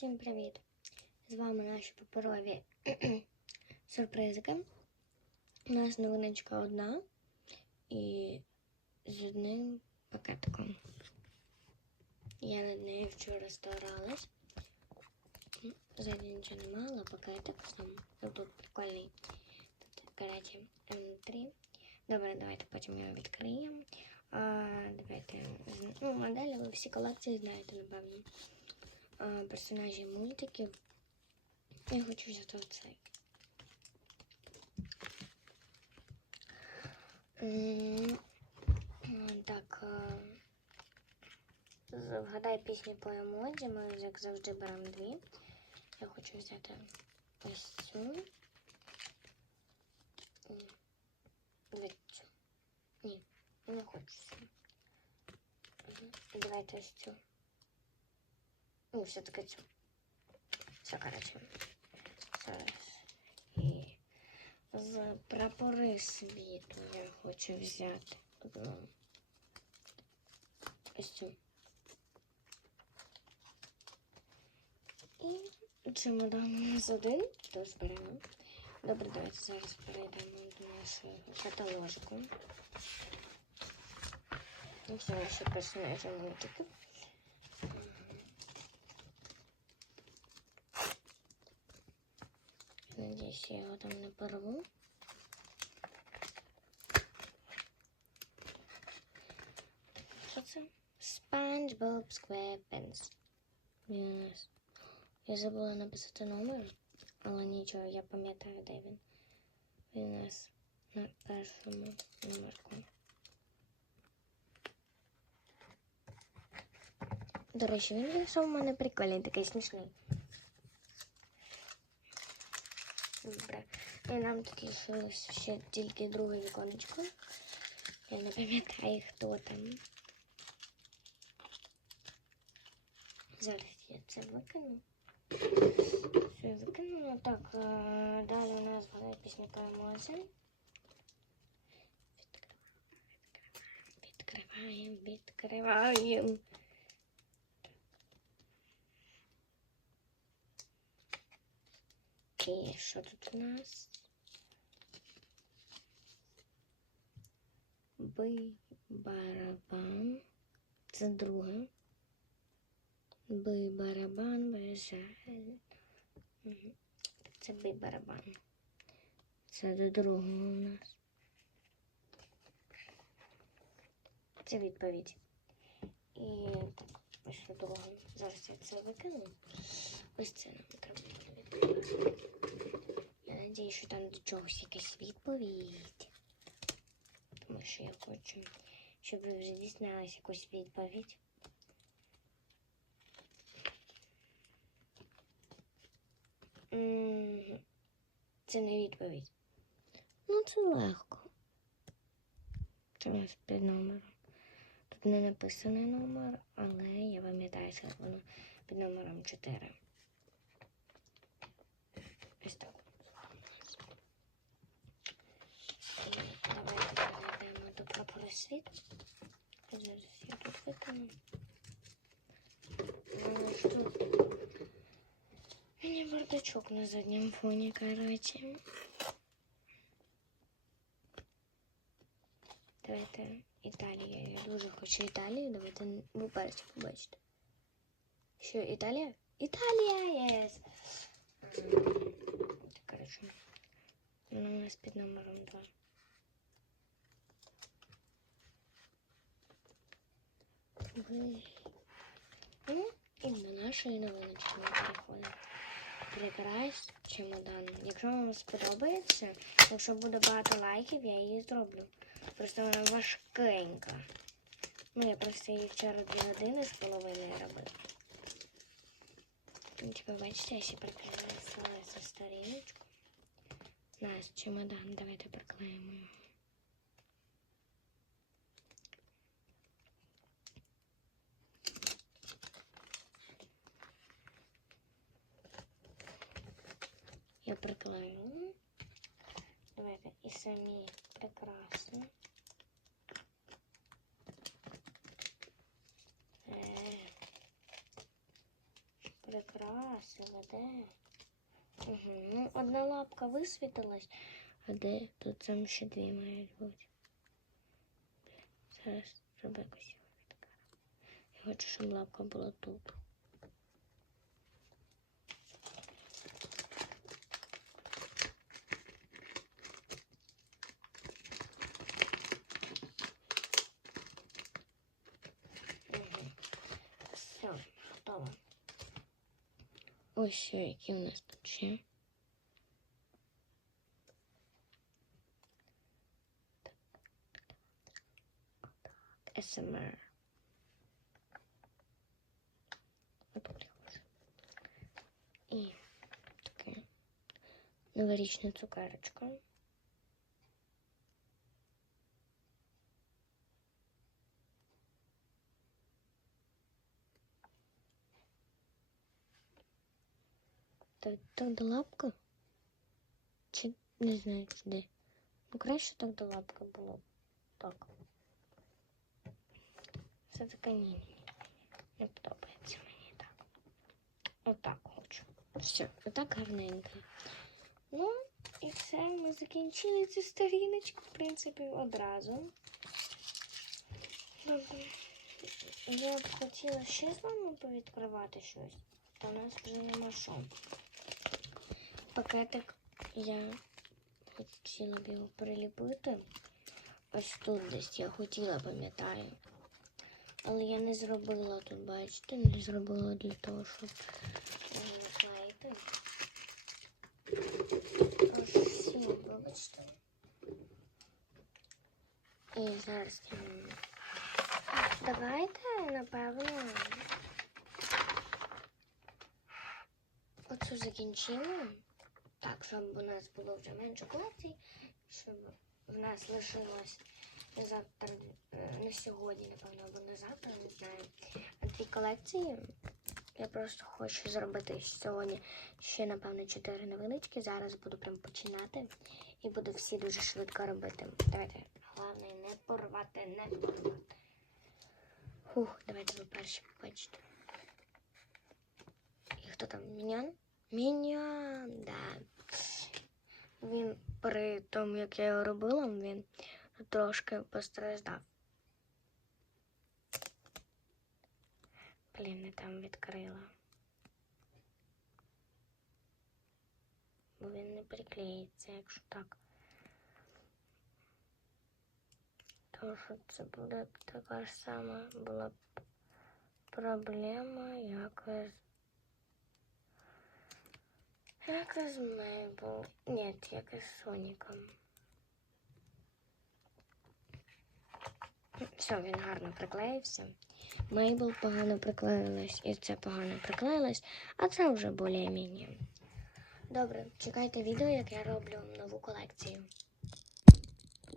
Всім привіт! З вами наші паперові сюрпризики. У нас новиночка одна і з одним пакетиком. Я над нею вчора старалась. Ззаді нічого не мала, пакетик сам. Ну, Тут прикольний. Тут, коротше, М3. Добре, давайте потім його відкриємо. А, давайте. Ну, моделі ви всі колекції знаєте, напевно персонажі мультиків. Я хочу взяти оцей. Так. а, Вгадай пісню по емоджі. Ми, як завжди, беремо дві. Я хочу взяти ось цю. Давайте. Ні, не хочу цю. Давайте ось цю. Ну, все-таки цю. Все, коротше. Зараз. І з прапори світу я хочу взяти. Ось цю. І чемодан у нас один, то зберемо. Добре, давайте зараз перейдемо до нашого каталожку. Все наші персонажі мультики. Надіюсь, я його там не порву. Що це? SpongeBob SquarePants. Yes. Я забула написати номер, але нічого, я пам'ятаю, де він. Він у нас на першому номерку. До речі, він вийшов у мене прикольний, такий смішний. Добре. І нам тут лишилось ще тільки друге віконечко. Я не пам'ятаю, хто там. Зараз я це викину. Все викинула. Так, е, далі у нас буде пісня емоцій. Відкриваємо, відкриваємо. І що тут у нас? Бий барабан. Це друге. Бий барабан, бажає. Це бий барабан. Це до другого у нас. Це відповідь. І так, ось другого. Зараз я це викину. Ось це нам треба. Я надію, що там до чогось якась відповідь. Тому що я хочу, щоб ви вже дізналися якусь відповідь. Це не відповідь. Ну, це легко. Це у нас під номером. Тут не написаний номер, але я пам'ятаю, що воно під номером 4. Ось так. І Давайте перейдемо до прапора світу. Зараз я тут виконую. Ну, ось тут Мені бардачок на задньому фоні, короче. Давайте Італія. Я дуже хочу Італію. Давайте ви перші побачите. Що, Італія? Італія! Єс! Коротше. Вона у нас під номером 2. Ну, і до нашої новиночки переходимо. Прикрась чемодан. Якщо вам сподобається, якщо буде багато лайків, я її зроблю. Просто вона важкенька. Ну, я просто її вчора дві години з половиною робила. Ну, Типа, бачите, я ще приклеїла за Наш чемодан, давайте приклеїмо його. Я приклею. Давайте і самі прикраси. Е, прикрасила, де? Угу. Ну, одна лапка висвітилась, а де тут там ще дві мають бути. Зараз зроби якось його відкару. Я хочу, щоб лапка була тут. Ось які в нас тут ще. Отут. І таке. Новорічна цукерочка. Так, так до лапка? Чи не знаю, чи де. Ну, краще так до лапки було. Так. Все таке ні. Не подобається мені так. Отак хочу. Все, отак гарненько. Ну, і все, ми закінчили цю сторіночку, в принципі, одразу. Добре. Я б хотіла ще з вами повідкривати щось, та у нас вже нема що. Пакетик я хотіла б його приліпити. Ось тут десь я хотіла, пам'ятаю. Але я не зробила тут, бачите, не зробила для того, щоб е, наклеїти. Ось всі, вибачте. І зараз я... Давайте, напевно, оцю закінчимо. Так, щоб у нас було вже менше колекцій, щоб в нас лишилось на завтра, е, не сьогодні, напевно, або на завтра, не знаю. Дві колекції. Я просто хочу зробити сьогодні ще, напевно, чотири невеличкі. Зараз буду прям починати і буду всі дуже швидко робити. Давайте, головне, не порвати, не порвати. Фух, давайте ви перші побачите. І хто там? Мінян? Мінян, да. Він при тому, як я його робила, він трошки постраждав. Блін, не там відкрила. Бо він не приклеїться, якщо так. Тому що це буде така ж сама була проблема, як з як з Мейбл. Ні, як із Соніком. Все, він гарно приклеївся. Мейбл погано приклеїлась, і це погано приклеїлось, а це вже більш-менш. Добре, чекайте відео, як я роблю нову колекцію.